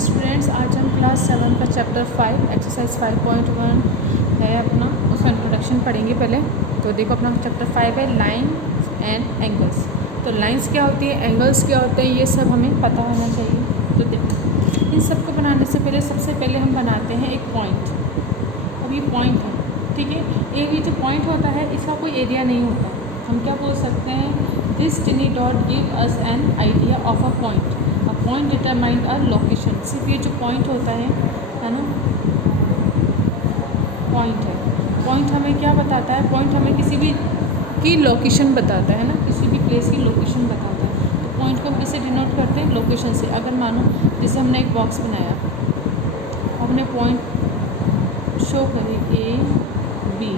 Students, आज हम class 7 का चैप्टर 5 एक्सरसाइज 5.1 है अपना, उसका इंट्रोडक्शन पढ़ेंगे पहले। तो देखो अपना चैप्टर 5 है लाइन एंड एंगल्स। तो लाइंस क्या होती है, एंगल्स क्या होते हैं, ये सब हमें पता होना चाहिए। तो देखो इन सब को बनाने से पहले सबसे पहले हम बनाते हैं एक पॉइंट। अब ये पॉइंट है, ठीक है। ये जो पॉइंट होता है इसका कोई एरिया नहीं होता। हम क्या बोल सकते हैं, this टिनी dot give us an idea of a point. A point determine a location. सिर्फ ये जो पॉइंट होता है ना, पॉइंट है। पॉइंट हमें क्या बताता है, पॉइंट हमें किसी भी की लोकेशन बताता है ना, किसी भी प्लेस की लोकेशन बताता है। तो पॉइंट को हम किससे डिनोट करते हैं, लोकेशन से। अगर मानो जैसे हमने एक बॉक्स बनाया, हमने पॉइंट शो करे ए बी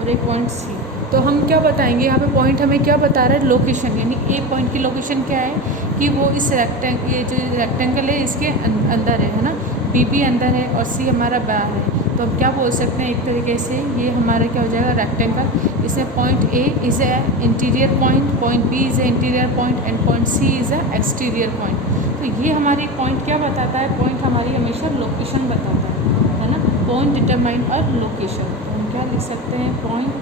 और एक पॉइंट सी, तो हम क्या बताएंगे यहाँ पे, पॉइंट हमें क्या बता रहा है, लोकेशन। यानी ए पॉइंट की लोकेशन क्या है कि वो इस ये जो रेक्टेंगल है इसके अंदर है ना, बी भी अंदर है और सी हमारा बाहर है। तो हम क्या बोल सकते हैं, एक तरीके से ये हमारा क्या हो जाएगा, रेक्टेंगल। इसमें point A is a interior point, point B is a interior point and point C is a exterior point. तो ये हमारी पॉइंट क्या बताता है, पॉइंट हमारी हमेशा लोकेशन बताता है ना। Point determine a location. तो हम क्या लिख सकते हैं, point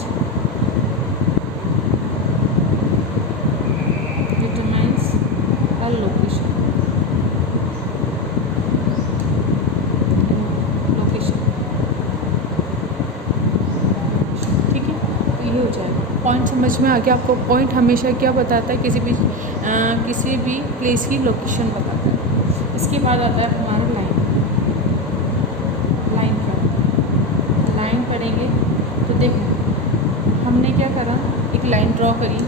determines a location. Location, ठीक है। तो ये हो जाएगा, पॉइंट समझ में आ गया आपको। पॉइंट हमेशा क्या बताता है, किसी भी प्लेस की लोकेशन बताता है। इसके बाद आता है हमारा लाइन। लाइन का लाइन पढ़ेंगे तो देखो हमने क्या करा, एक लाइन ड्रॉ करी।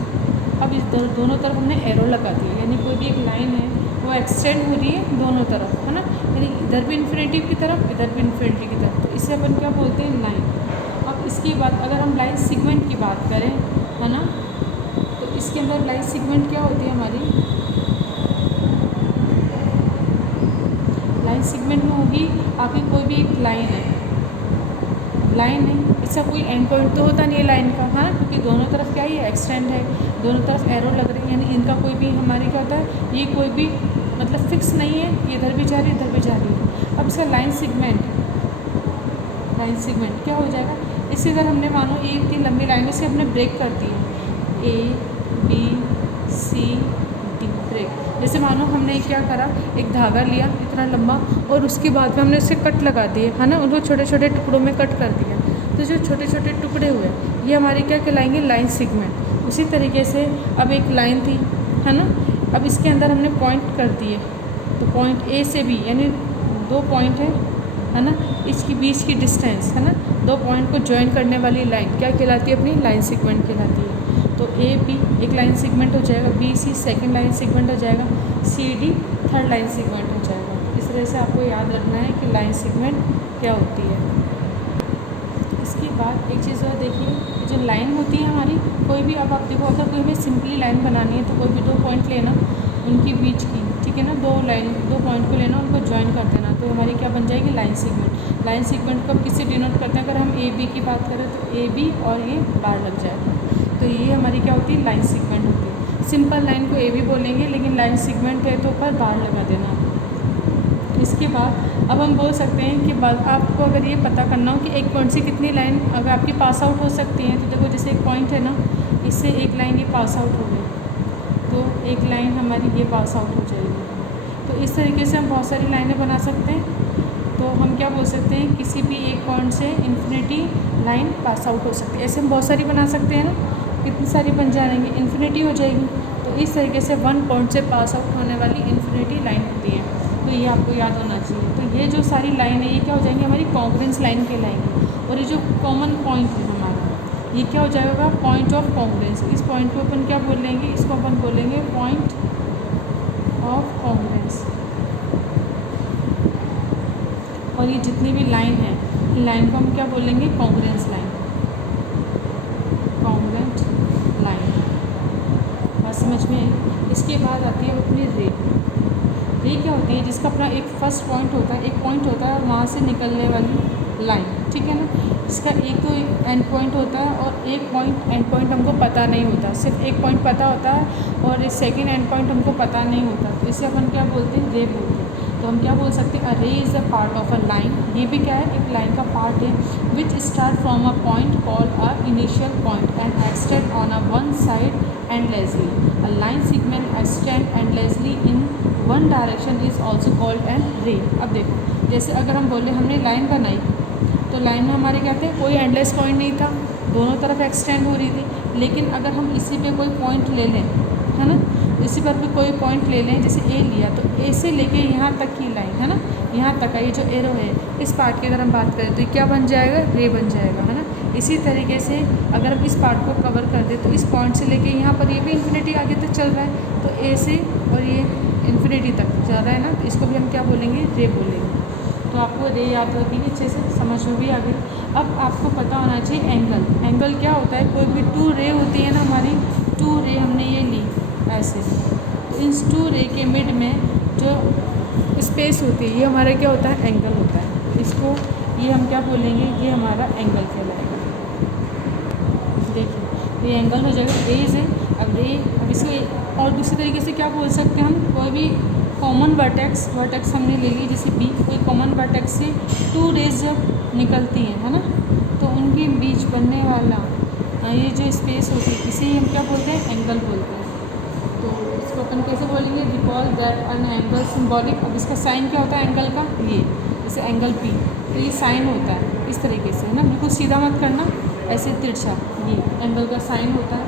अब इस दोनों तरफ हमने एरो लगा दिया, यानी कोई भी एक लाइन है वो एक्सटेंड हो रही है दोनों तरफ, है ना। यानी इधर भी इन्फिनिटिव की तरफ, इधर भी इन्फिनिटिव की तरफ। तो इसे अपन क्या बोलते हैं, लाइन। अब इसके बाद अगर हम लाइन सेगमेंट की बात करें, है ना, तो इसके अंदर लाइन सेगमेंट क्या होती है हमारी, लाइन सेगमेंट में होगी आपकी कोई भी एक लाइन है, इसका कोई एंड पॉइंट तो होता नहीं है लाइन का, हाँ, क्योंकि दोनों तरफ क्या ही है, एक्सटेंड है, दोनों तरफ एरो लग रही है। यानी इनका कोई भी हमारी क्या होता है, ये कोई भी मतलब फिक्स नहीं है, ये इधर भी जा रही है, इधर भी जा रही है। अब इसका लाइन सेगमेंट क्या हो जाएगा, इससे अगर हमने मानो एक इतनी लंबी लाइन से हमने ब्रेक कर दी है, A B C D, break. जैसे मानो हमने क्या करा, एक धागा लिया इतना लंबा और उसके बाद में हमने उससे कट लगा दिए, है ना, उनको छोटे छोटे टुकड़ों में कट कर दिया। तो जो छोटे छोटे टुकड़े हुए ये हमारे क्या कहलाएंगे, लाइन सेगमेंट। उसी तरीके से अब एक लाइन थी, है ना, अब इसके अंदर हमने पॉइंट कर दिए। तो पॉइंट ए से बी, यानी दो पॉइंट है ना, इसकी बीच की डिस्टेंस, है ना, दो पॉइंट को ज्वाइन करने वाली लाइन क्या कहलाती है, अपनी लाइन सेगमेंट कहलाती है। तो ए बी एक लाइन सेगमेंट हो जाएगा, B C second line segment हो जाएगा, C D third line segment हो जाएगा। इस तरह से आपको याद रखना है कि लाइन सेगमेंट क्या होती है। इसके बाद एक चीज़ और देखिए, जो लाइन होती है हमारी, कोई भी, अब आप देखो अगर कोई हमें सिंपली लाइन बनानी है तो कोई भी दो पॉइंट लेना, उनकी बीच की, ठीक है ना, दो पॉइंट को लेना, उनको ज्वाइन कर देना, तो हमारी क्या बन जाएगी, लाइन सेगमेंट। लाइन सेगमेंट को हम किससे डिनोट करते हैं, अगर हम ए बी की बात करें तो ए बी और ये बार लग जाएगा, तो ये हमारी क्या होती है, लाइन सेगमेंट होती है। सिंपल लाइन को ए बी बोलेंगे, लेकिन लाइन सेगमेंट है तो ऊपर बार लगा देना। इसके बाद अब हम बोल सकते हैं कि आपको अगर ये पता करना हो कि एक पॉइंट से कितनी लाइन अगर आपकी पास आउट हो सकती हैं, तो देखो जैसे एक पॉइंट है ना, इससे एक लाइन ये पास आउट हो गई, तो एक लाइन हमारी ये पास आउट हो जाएगी। तो इस तरीके से हम बहुत सारी लाइनें बना सकते हैं। तो हम क्या बोल सकते हैं, किसी भी एक पॉइंट से इन्फिनिटी लाइन पास आउट हो सकती है। ऐसे हम बहुत सारी बना सकते हैं ना, कितनी सारी बन जाएंगी, इन्फिनिटी हो जाएगी। तो इस तरीके से वन पॉइंट से पास आउट होने वाली इन्फिनिटी लाइन होती है। तो ये आपको याद होना चाहिए। तो ये जो सारी लाइन है ये क्या हो जाएंगी, हमारी कॉन्ग्रुएंस लाइन कहलाएंगी। और ये जो कॉमन पॉइंट है हमारा, ये क्या हो जाएगा, पॉइंट ऑफ कॉन्ग्रुएंस। इस पॉइंट को अपन क्या बोलेंगे, इसको अपन बोलेंगे पॉइंट ऑफ कॉन्ग्रुएंस। और ये जितनी भी लाइन है, इन लाइन को हम क्या बोलेंगे, कॉन्ग्रुएंस लाइन, कॉन्ग्रुएंट लाइन। बात समझ में। इसके बाद आती है अपनी रे। रे क्या होती है, जिसका अपना एक फर्स्ट पॉइंट होता है, एक पॉइंट होता है और वहाँ से निकलने वाली लाइन, ठीक है ना। इसका एक तो एंड पॉइंट होता है और एक पॉइंट एंड पॉइंट हमको पता नहीं होता, सिर्फ एक पॉइंट पता होता है और सेकंड एंड पॉइंट हमको पता नहीं होता। तो इसे अपन क्या बोलते हैं, रे बोलते हैं। तो हम क्या बोल सकते हैं, a ray is a part of a line, ये भी क्या है, एक लाइन का पार्ट है, which start from a point called a initial point and extend on a one side endlessly. A line segment extend endlessly in one direction is also called an ray. अब देखो, जैसे अगर हम बोले हमने line बनाई, तो लाइन में हमारे क्या थे, कोई एंडलेस पॉइंट नहीं था, दोनों तरफ एक्सटेंड हो रही थी। लेकिन अगर हम इसी पे कोई पॉइंट ले लें, है ना, इसी पर भी कोई पॉइंट ले लें, जैसे ए लिया, तो ए से लेके यहाँ तक की लाइन, है ना, यहाँ तक का ये जो एरो है, इस पार्ट की अगर हम बात करें तो ये क्या बन जाएगा, रे बन जाएगा, है ना। इसी तरीके से अगर हम इस पार्ट को कवर कर दें, तो इस पॉइंट से लेके यहाँ पर ये भी इन्फिनिटी आगे तक चल रहा है, तो ए से और ये इन्फिनिटी तक जा रहा है ना, तो इसको भी हम क्या बोलेंगे, रे बोलेंगे। तो आपको रे याद रखिए, अच्छे से समझ में भी आ गई। अब आपको पता होना चाहिए एंगल। एंगल क्या होता है, कोई भी टू रे होती है ना हमारी, टू रे हमने ये ली ऐसे, तो इन टू रे के मिड में जो स्पेस होती है, ये हमारा क्या होता है, एंगल होता है। इसको ये हम क्या बोलेंगे, ये हमारा एंगल कहलाएगा। देखिए ये एंगल हो जाएगा, रेज है। अब रे, अब इसको और दूसरे तरीके से क्या बोल सकते हैं हम, कोई भी कॉमन वर्टेक्स हमने ले ली, जैसे बी, कोई कॉमन वर्टेक्स से टू रेज जब निकलती हैं, है ना, तो उनके बीच बनने वाला ये जो स्पेस होती है, इसे हम क्या बोलते हैं, एंगल बोलते हैं। तो इसको अपन कैसे बोलेंगे, recall that an angle symbolic. अब इसका साइन क्या होता है एंगल का, ये जैसे एंगल पी, तो ये साइन होता है इस तरीके से, है ना, बिल्कुल सीधा मत करना, ऐसे तिरछा, ये एंगल का साइन होता है।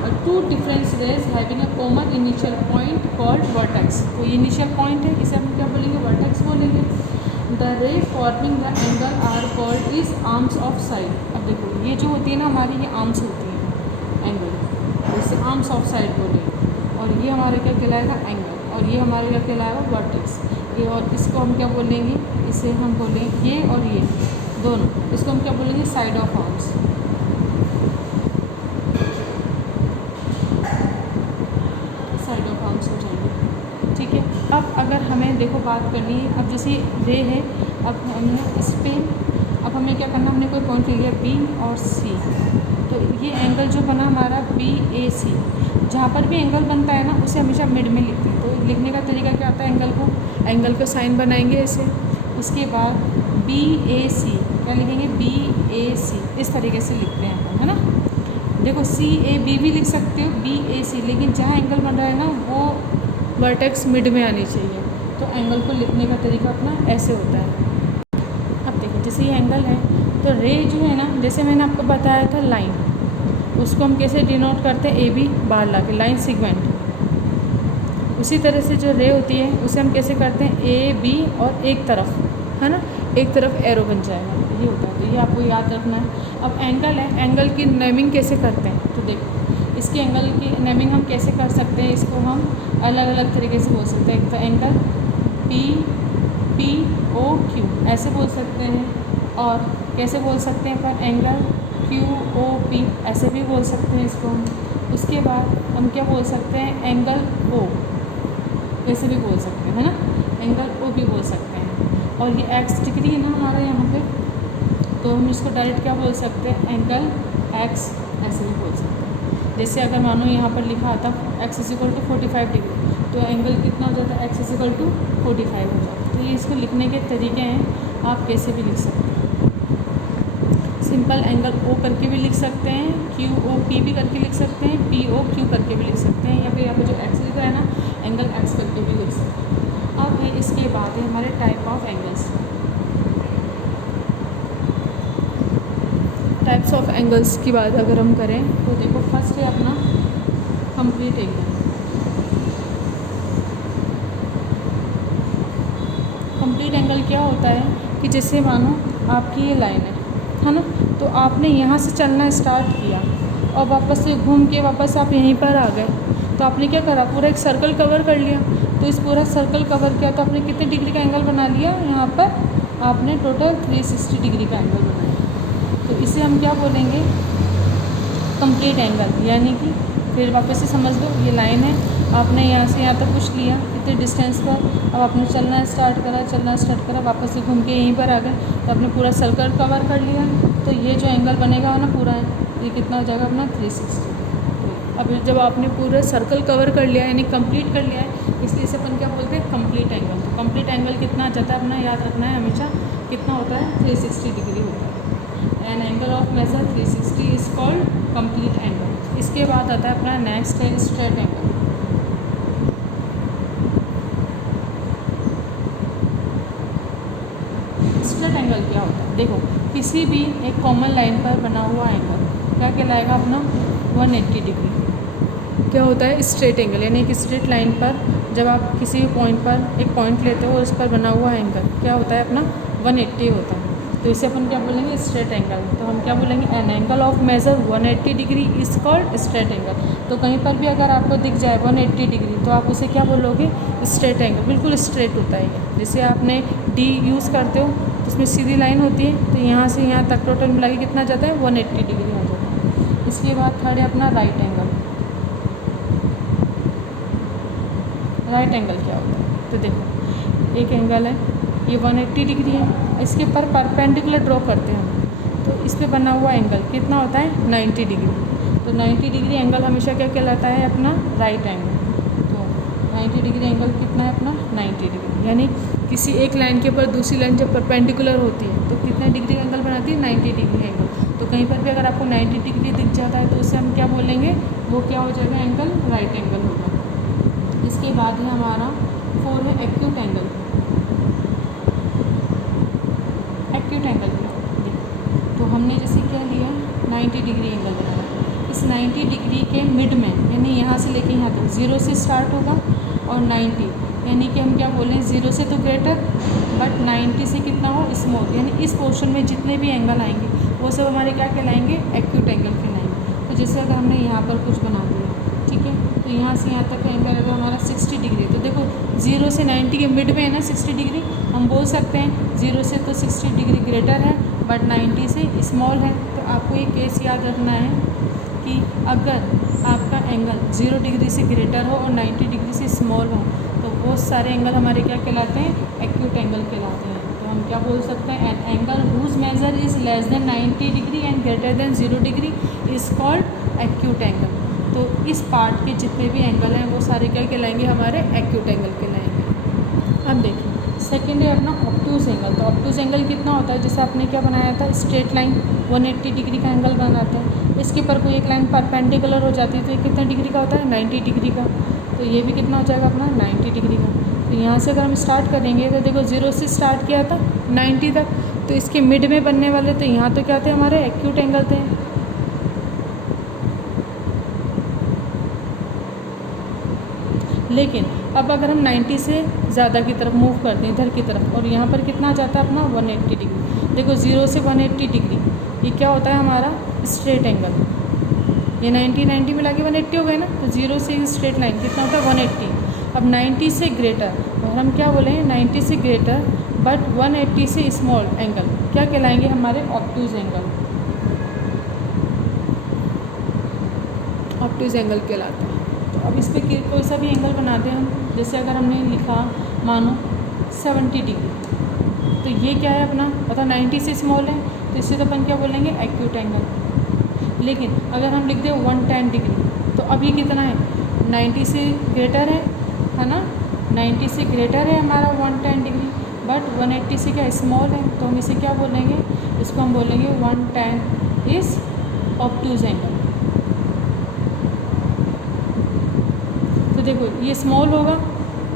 और two different rays having a common initial point called vertex, तो ये इनिशियल पॉइंट है, इसे हम क्या बोलेंगे, वर्टेक्स बोलेंगे। The ray forming the angle are called is arms of side. अब देखो ये जो होती है ना हमारी, ये आर्म्स होती है एंगल, इसे आर्म्स ऑफ साइड बोलेंगे। और ये हमारे क्या कहलाएगा, एंगल, और ये हमारे क्या कहलाएगा, वर्टेक्स। ये, और इसको हम क्या बोलेंगे, इसे हम बोलेंगे, ये और ये दोनों, इसको हम क्या बोलेंगे, side of arms, side of arms हो जाएंगे, ठीक है। अब अगर हमें देखो बात करनी है, अब जैसे रे है, अब हमने इस पर, अब हमें क्या करना, हमने कोई पॉइंट ले लिया बी और सी, तो ये एंगल जो बना हमारा बी ए सी, जहाँ पर भी एंगल बनता है ना, उसे हमेशा मिड में लिखते हैं। तो लिखने का तरीका क्या आता है, एंगल को, एंगल का साइन बनाएंगे ऐसे, उसके बाद बी ए सी, क्या लिखेंगे, बी ए सी, इस तरीके से लिखते हैं हम, है ना। देखो सी ए बी भी लिख सकते हो, बी ए सी, लेकिन जहाँ एंगल बन रहा है ना, वो वर्टेक्स मिड में आनी चाहिए। तो एंगल को लिखने का तरीका अपना ऐसे होता है। अब देखो जैसे ये एंगल है, तो रे जो है ना, जैसे मैंने आपको बताया था लाइन, उसको हम कैसे डिनोट करते हैं, ए बी बाहर ला के, लाइन सेगमेंट। उसी तरह से जो रे होती है उसे हम कैसे करते हैं, ए बी और एक तरफ, है ना, एक तरफ एरो बन जाएगा, ये होता है। तो ये आपको याद रखना है। अब एंगल है, एंगल की नेमिंग कैसे करते हैं, तो देखो इसके एंगल की नेमिंग हम कैसे कर सकते हैं, इसको हम अलग अलग तरीके से बोल सकते हैं। एक तो angle P P O Q ऐसे बोल सकते हैं, और कैसे बोल सकते हैं पर एंगल क्यू ओ पी ऐसे भी बोल सकते हैं इसको हम। उसके बाद हम क्या बोल सकते हैं, एंगल ओ ऐसे भी बोल सकते हैं, है ना, एंगल ओ भी बोल सकते हैं। और ये एक्स डिग्री है ना हमारा यहाँ पे, तो हम इसको डायरेक्ट क्या बोल सकते हैं, एंगल एक्स ऐसे भी बोल सकते हैं। जैसे अगर मानो यहाँ पर लिखा आता X is equal to 45 degree, तो एंगल कितना हो जाता है, एक्स इज इक्वल टू 45 हो जाता है। तो ये इसको लिखने के तरीके हैं, आप कैसे भी लिख सकते हैं। सिंपल एंगल ओ करके भी लिख सकते हैं, क्यू ओ पी भी करके लिख सकते हैं, पी ओ क्यू करके भी लिख सकते हैं, या फिर यहाँ पर जो एक्स लिखा है ना, एंगल एक्स करके भी लिख सकते हैं। अब है इसके बाद है हमारे type of angles. Types of angles की बात अगर हम करें तो देखो फर्स्ट है अपना कंप्लीट एंगल। कंप्लीट एंगल क्या होता है कि जैसे मानो आपकी ये लाइन है ना, तो आपने यहाँ से चलना स्टार्ट किया और वापस से घूम के वापस आप यहीं पर आ गए, तो आपने क्या करा, पूरा एक सर्कल कवर कर लिया। तो इस पूरा सर्कल कवर किया तो आपने कितने डिग्री का एंगल बना लिया, यहाँ पर आपने टोटल 360 डिग्री का एंगल बनाया। तो इसे हम क्या बोलेंगे, कंप्लीट एंगल। यानी कि फिर वापस से समझ लो, ये लाइन है, आपने यहाँ से यहाँ तक कुछ लिया इतने डिस्टेंस पर, अब आपने चलना स्टार्ट करा, वापस से घूम के यहीं पर आ गए, तो आपने पूरा सर्कल कवर कर लिया। तो ये जो एंगल बनेगा ना पूरा, ये कितना हो जाएगा अपना 360। अब जब आपने पूरा सर्कल कवर कर लिया यानी कंप्लीट कर लिया है, इसलिए इसे अपन क्या बोलते हैं, कंप्लीट एंगल। तो कंप्लीट एंगल कितना आ जाता है अपना, याद रखना है हमेशा, कितना होता है, 360 डिग्री होता है। An angle of measure 360 is called complete angle. इसके बाद आता है अपना नेक्स्ट है स्ट्रेट एंगल। स्ट्रेट एंगल क्या होता है, देखो किसी भी एक कॉमन लाइन पर बना हुआ एंगल क्या कहलाएगा अपना, 180 डिग्री। क्या होता है, स्ट्रेट एंगल, यानी एक स्ट्रेट लाइन पर जब आप किसी पॉइंट पर एक पॉइंट लेते हो और उस पर बना हुआ एंगल क्या होता है अपना, 180 होता है। तो इसे अपन क्या बोलेंगे, स्ट्रेट एंगल। तो हम क्या बोलेंगे, an angle of measure 180 degree is called straight angle. तो कहीं पर भी अगर आपको दिख जाए 180 डिग्री तो आप उसे क्या बोलोगे, स्ट्रेट एंगल, बिल्कुल स्ट्रेट होता है ये। जैसे आपने डी यूज़ करते हो तो उसमें सीधी लाइन होती है, तो यहाँ से यहाँ तक टोटल मिला के कितना जाता है, 180 डिग्री आ जाता है। इसके बाद थर्ड है अपना राइट एंगल। राइट एंगल क्या होता है, तो देखो एक एंगल है, ये 180 डिग्री है, इसके पर परपेंडिकुलर ड्रॉ करते हैं हम, तो इस पे बना हुआ एंगल कितना होता है, 90 डिग्री। तो 90 डिग्री एंगल हमेशा क्या कहलाता है अपना, राइट एंगल। तो 90 डिग्री एंगल कितना है अपना, 90 डिग्री। यानी किसी एक लाइन के ऊपर दूसरी लाइन जब परपेंडिकुलर होती है तो कितने डिग्री का एंगल बनाती है, 90 डिग्री एंगल। तो कहीं पर भी अगर आपको 90 डिग्री दिख जाता है तो उसे हम क्या बोलेंगे, वो क्या हो जाएगा, एंगल राइट एंगल होगा। इसके बाद है हमारा 4 है एक्यूट एंगल। एक्यूट एंगल क्या होता है, तो हमने जैसे क्या लिया, 90 डिग्री एंगल बनाया। इस 90 डिग्री के मिड में, यानी यहाँ से लेके यहाँ तक 0 से स्टार्ट होगा और 90, यानी कि हम क्या बोलें, 0 से तो ग्रेटर बट 90 से कितना हो, स्मॉल। यानी इस पोर्शन में जितने भी एंगल आएंगे वो सब हमारे क्या कहलाएंगे, एक्यूट एंगल कहलाएंगे। तो जैसे अगर हमने यहाँ पर कुछ बना दिया, ठीक है, तो यहाँ से यहाँ तक का एंगल अगर हमारा 60 डिग्री, तो देखो 0 से 90 के मिड में है ना 60 डिग्री, हम बोल सकते हैं 0 से तो 60 डिग्री ग्रेटर है बट 90 से स्मॉल है। तो आपको ये केस याद रखना है कि अगर आपका एंगल 0 डिग्री से ग्रेटर हो और 90 डिग्री से स्मॉल हो तो वो सारे एंगल हमारे क्या कहलाते हैं, एक्यूट एंगल कहलाते हैं। तो हम क्या बोल सकते हैं, an angle whose measure is less than 90 degree and greater than 0 degree is called acute angle. तो इस पार्ट के जितने भी एंगल हैं वो सारे क्या कहलाएंगे, हमारे एक्यूट एंगल कहलाएंगे। अब देखिए सेकेंड है अपना ऑब्टूज एंगल। तो ऑब्टूज एंगल कितना होता है, जैसे आपने क्या बनाया था, स्ट्रेट लाइन 180 डिग्री का एंगल बनाते हैं, इसके ऊपर कोई एक लाइन परपेंडिकुलर हो जाती है तो ये कितने डिग्री का होता है, 90 डिग्री का। तो ये भी कितना हो जाएगा अपना, 90 डिग्री का। तो यहाँ से अगर हम स्टार्ट करेंगे तो देखो 0 से स्टार्ट किया था 90 तक, तो इसके मिड में बनने वाले तो यहाँ तो क्या थे, हमारे एक्यूट एंगल थे। लेकिन अब अगर हम 90 से ज़्यादा की तरफ मूव करते हैं, इधर की तरफ, और यहाँ पर कितना जाता है अपना, 180 डिग्री। देखो 0 से 180 डिग्री ये क्या होता है हमारा, स्ट्रेट एंगल। ये 90 मिला के 180 हो गए ना, तो 0 से स्ट्रेट लाइन कितना होता है, 180। अब 90 से ग्रेटर, और हम क्या बोले हैं, 90 से ग्रेटर बट 180 से स्मॉल एंगल क्या कहलाएंगे, हमारे ऑब्टूज एंगल। ऑब्टूज एंगल कहलाते हैं। तो अब इस पर कोई सा भी एंगल बनाते हैं हम, जैसे अगर हमने लिखा मानो 70 डिग्री, तो ये क्या है अपना, पता 90 से स्मॉल है, तो इससे तो अपन क्या बोलेंगे, एक्यूट एंगल। लेकिन अगर हम लिख दें 110 डिग्री, तो अब ये कितना है, 90 से ग्रेटर है ना, 90 से ग्रेटर है हमारा 110 डिग्री बट 180 से क्या स्मॉल है, तो हम इसे क्या बोलेंगे, इसको हम बोलेंगे 110 इज़ ऑब्टूज एंगल। तो देखो ये स्मॉल होगा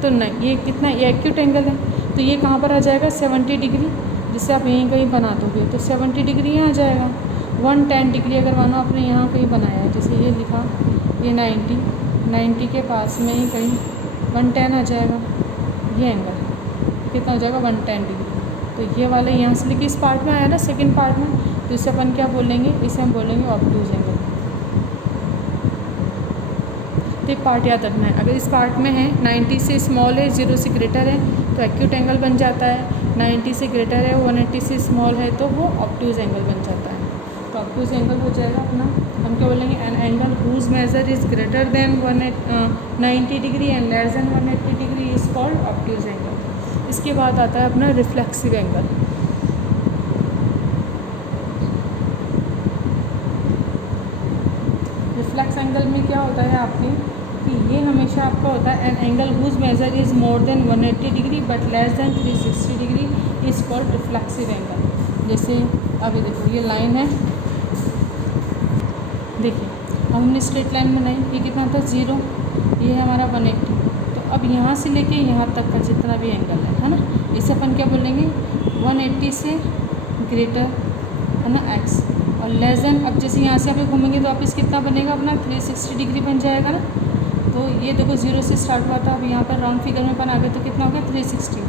तो नहीं, ये कितना, ये एक्यूट एंगल है, तो ये कहाँ पर आ जाएगा, 70 डिग्री। जिससे आप यहीं कहीं बना दोगे तो 70 डिग्री यहाँ आ जाएगा। 110 डिग्री अगर मानो आपने यहाँ कहीं बनाया है, जैसे ये लिखा, ये 90 के पास में ही कहीं 110 आ जाएगा, ये एंगल कितना हो जाएगा, 110 डिग्री। तो ये वाले यहाँ से लेके इस पार्ट में आया ना, सेकेंड पार्ट में, तो इसे अपन क्या बोलेंगे, इसे हम बोलेंगे ऑब्टूज एंगल। तो एक पार्ट याद रखना है, अगर इस पार्ट में है 90 से स्मॉल है, 0 से ग्रेटर है तो एक्यूट एंगल बन जाता है, 90 से ग्रेटर है, 180 से स्मॉल है तो वो ऑब्टूज एंगल बन जाता है। तो ऑब्टूज एंगल हो जाएगा अपना, हम क्या बोलेंगे, an angle whose measure is greater than 90 degree and less than 180 degree is called obtuse angle. इसके बाद आता है अपना रिफ्लेक्सिव एंगल। रिफ्लेक्स एंगल में क्या होता है आपके कि ये हमेशा आपका होता है an angle whose measure is more than 180 degree but less than 360 degree is called reflexive angle. जैसे अभी देखो ये लाइन है, देखिए अब हमने स्ट्रेट लाइन बनाई, ये कितना था 0, ये है हमारा 180। तो अब यहाँ से लेके यहाँ तक का जितना भी एंगल है ना, इसे अपन क्या बोलेंगे 180 से ग्रेटर है ना x, और लेस देन, अब जैसे यहाँ से आप घूमेंगे तो वापस कितना बनेगा अपना 360 डिग्री बन जाएगा ना। तो ये देखो 0 से स्टार्ट हुआ था, अब यहाँ पर राउंड फिगर में अपन आ गए तो कितना हो गया 360,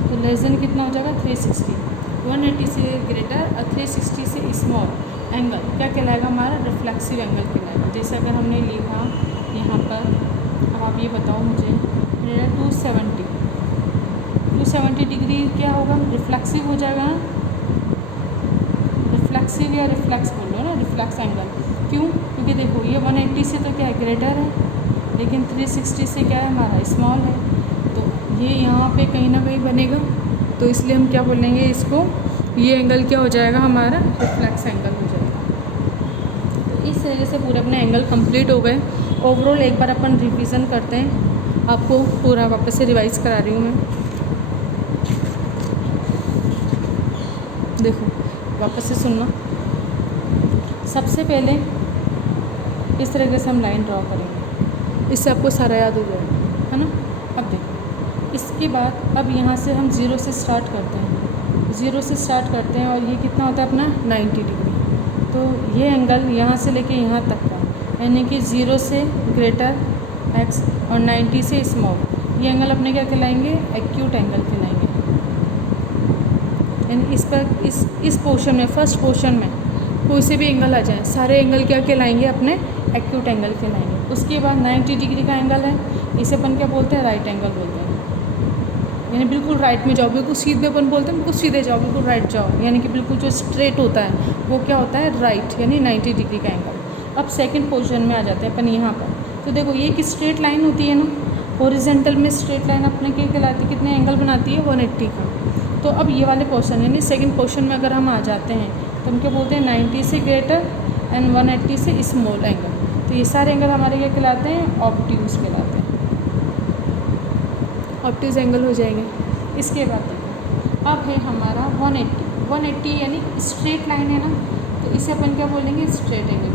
तो लेस देन कितना हो जाएगा 360, 180 से ग्रेटर और 360 से स्मॉल एंगल क्या कहलाएगा हमारा रिफ्लेक्सिव एंगल कहलाएगा। जैसे अगर हमने लिखा यहाँ पर, अब आप ये बताओ मुझे 270 डिग्री क्या होगा रिफ्लेक्सिव हो जाएगा ना, रिफ्लेक्सिव या रिफ्लेक्स बोल लो ना, रिफ्लेक्स एंगल। क्यों? क्योंकि देखो ये 180 से तो क्या है ग्रेटर है, लेकिन 360 से क्या है हमारा स्मॉल है, तो ये यहाँ पे कहीं ना कहीं बनेगा, तो इसलिए हम क्या बोलेंगे इसको, ये एंगल क्या हो जाएगा हमारा रिफ्लेक्स एंगल हो जाएगा। तो इस तरीके से पूरे अपने एंगल कंप्लीट हो गए। ओवरऑल एक बार अपन रिवीजन करते हैं, आपको पूरा वापस से रिवाइज करा रही हूँ मैं। देखो वापस से सुनना, सबसे पहले इस तरीके से हम लाइन ड्रॉ करेंगे, इससे आपको सारा याद हो जाएगा है ना। अब देखो इसके बाद अब यहाँ से हम 0 से स्टार्ट करते हैं, 0 से स्टार्ट करते हैं और ये कितना होता है अपना 90 डिग्री। तो ये एंगल यहाँ से लेके यहाँ तक का, यानी कि 0 से ग्रेटर x और 90 से स्मॉल, ये एंगल अपने क्या कहलाएंगे एक्यूट एंगल कहलाएंगे। यानी इस पर इस पोर्शन में, फर्स्ट पोर्शन में कोई से भी एंगल आ जाए, सारे एंगल क्या कहलाएंगे अपने एक्यूट एंगल कहलाएंगे। उसके बाद 90 डिग्री का एंगल है, इसे अपन क्या बोलते हैं राइट एंगल बोलते हैं। यानी बिल्कुल राइट में जाओ, बिल्कुल सीधे अपन बोलते हैं बिल्कुल सीधे जाओ, बिल्कुल राइट जाओ, यानी कि बिल्कुल जो स्ट्रेट होता है वो क्या होता है राइट, यानी 90 डिग्री का एंगल। अब सेकंड पोजीशन में आ जाते हैं अपन यहाँ पर। तो देखो ये एक स्ट्रेट लाइन होती है ना, हॉरिजॉन्टल में स्ट्रेट लाइन अपने क्या कहलाती है, कितने एंगल बनाती है 180 का। तो अब ये वाले पोर्शन यानी सेकंड पोर्शन में अगर हम आ जाते हैं तो हम क्या बोलते हैं 90 से ग्रेटर एंड 180 से स्मॉल एंगल। तो ये सारे एंगल हमारे क्या कहलाते हैं ऑब्ट्यूज कहलाते हैं, ऑब्ट्यूज एंगल हो जाएंगे। इसके बाद देखो अब है हमारा 180 यानी स्ट्रेट लाइन है ना, तो इसे अपन क्या बोलेंगे स्ट्रेट एंगल।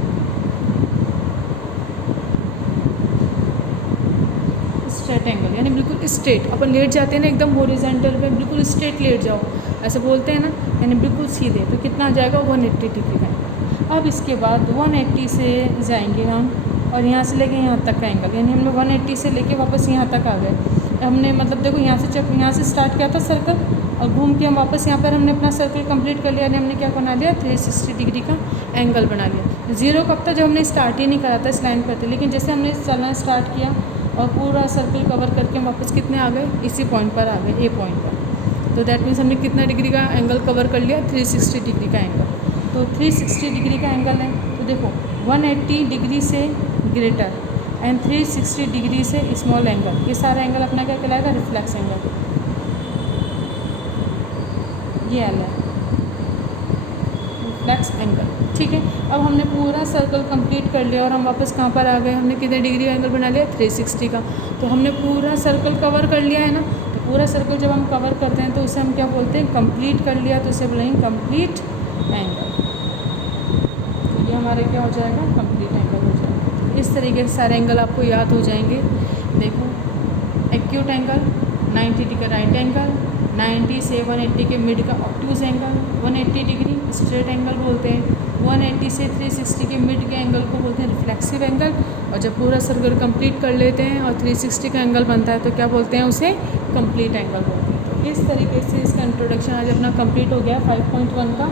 स्ट्रेट एंगल यानी बिल्कुल स्ट्रेट, अपन लेट जाते हैं ना एकदम हॉरिजॉन्टल पे, बिल्कुल स्ट्रेट लेट जाओ ऐसे बोलते हैं ना, यानी बिल्कुल सीधे, तो कितना आ जाएगा 180 डिग्री का। अब इसके बाद 180 से जाएंगे हम और यहाँ से लेके यहाँ तक का एंगल, यानी हम लोग 180 से लेके वापस यहाँ तक आ गए। हमने मतलब देखो यहाँ से जब यहाँ से स्टार्ट किया था सर्कल और घूम के हम वापस यहाँ पर हमने अपना सर्कल कंप्लीट कर लिया, यानी हमने क्या बना लिया 360 डिग्री का एंगल बना लिया। 0 कब तक, जब हमने स्टार्ट ही नहीं करा था इस लाइन पर थे, लेकिन जैसे हमने चलना स्टार्ट किया और पूरा सर्कल कवर करके हम वापस कितने आ गए इसी पॉइंट पर आ गए, ए पॉइंट पर। तो दैट मीन्स हमने कितना डिग्री का एंगल कवर कर लिया 360 डिग्री का एंगल। तो 360 डिग्री का एंगल है, तो देखो 180 डिग्री से ग्रेटर एंड 360 डिग्री से स्मॉल एंगल, ये सारा एंगल अपना क्या कहलाएगा रिफ्लेक्स एंगल। ये एल है रिफ्लेक्स एंगल, ठीक है। अब हमने पूरा सर्कल कंप्लीट कर लिया और हम वापस कहाँ पर आ गए, हमने कितने डिग्री का एंगल बना लिया 360 का। तो हमने पूरा सर्कल कवर कर लिया है ना, तो पूरा सर्कल जब हम कवर करते हैं तो उसे हम क्या बोलते हैं कंप्लीट कर लिया, तो उसे बोलेंगे कंप्लीट एंगल। तो ये हमारे क्या हो जाएगा कंप्लीट एंगल हो जाएगा। इस तरीके से सारे एंगल आपको याद हो जाएंगे। देखो acute angle, 90 degree right angle, 90 से 180 के मिड का obtuse angle, 180 degree straight angle बोलते हैं, 180 से 360 के मिड के एंगल को बोलते हैं रिफ्लेक्सिव एंगल। और जब पूरा सर्कल कंप्लीट कर लेते हैं और 360 का एंगल बनता है तो क्या बोलते हैं उसे कंप्लीट एंगल बोलते हैं। तो इस तरीके से इसका इंट्रोडक्शन आज अपना कंप्लीट हो गया 5.1 का।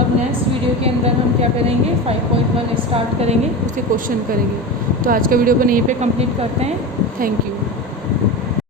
अब नेक्स्ट वीडियो के अंदर हम क्या करेंगे 5.1 स्टार्ट करेंगे, उसके क्वेश्चन करेंगे। तो आज का वीडियो अपन यहीं पे कंप्लीट करते हैं। Thank you.